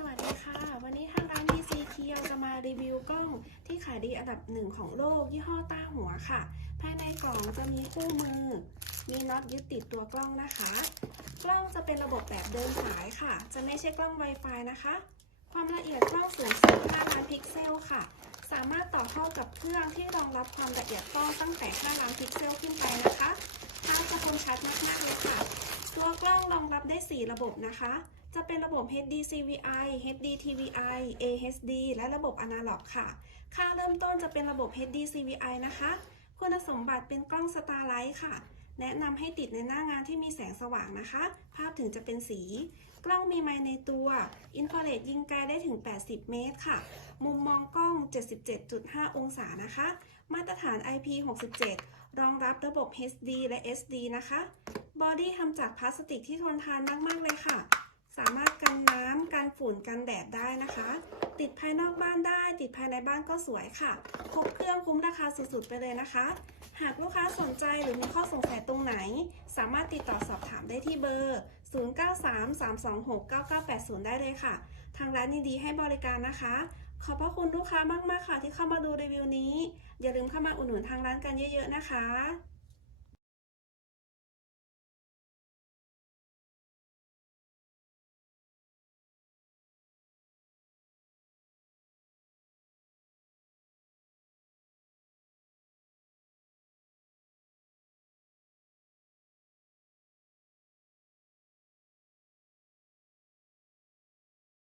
สวัสดีค่ะ วันนี้ทางร้าน DC เคียวจะมารีวิวกล้องที่ขายดีอันดับหนึ่งของโลก ยี่ห้อต้าหัวค่ะ ภายในกล่องจะมีคู่มือ มีน็อตยึดติดตัวกล้องนะคะ กล้องจะเป็นระบบแบบเดินสายค่ะ จะไม่ใช่กล้อง Wi-Fi นะคะ ความละเอียดกล้องสูงสุด5ล้านพิกเซลค่ะ สามารถต่อเข้ากับเครื่องที่รองรับความละเอียดกล้องตั้งแต่ 5 ล้านพิกเซลขึ้นไปนะคะภาพจะคมชัดมากๆเลยค่ะ ตัวกล้องรองรับได้ 4 ระบบนะคะ จะเป็นระบบ HD CVI HD TVI AHD และระบบอนาล็อกค่ะ ค่าเริ่มต้นจะเป็นระบบ HD CVI นะคะ คุณสมบัติเป็นกล้อง Starlight ค่ะ แนะนำให้ติดในหน้างานที่มีแสงสว่างนะคะ ภาพถึงจะเป็นสี กล้องมีไมในตัว อินฟราเรดยิงไกลได้ถึง 80 เมตรค่ะ มุมมองกล้อง 77.5 องศานะคะ มาตรฐาน IP67 รองรับระบบ HD และ SD นะคะ บอดี้ทำจากพลาสติกที่ทนทานมาก ๆ เลยค่ะ สามารถกันน้ำกันฝุ่นกันแดดได้นะคะ ติดภายนอกบ้านได้ ติดภายในบ้านก็สวยค่ะ ครบเครื่องคุ้มราคาสุดๆไปเลยนะคะ หากลูกค้าสนใจหรือมีข้อสงสัยตรงไหน สามารถติดต่อสอบถามได้ที่เบอร์ 0933269980 ได้เลยค่ะ ทางร้านยินดีให้บริการนะคะ ขอบพระคุณลูกค้ามากๆค่ะที่เข้ามาดูรีวิวนี้ อย่าลืมเข้ามาอุดหนุนทางร้านกันเยอะ ๆ นะคะ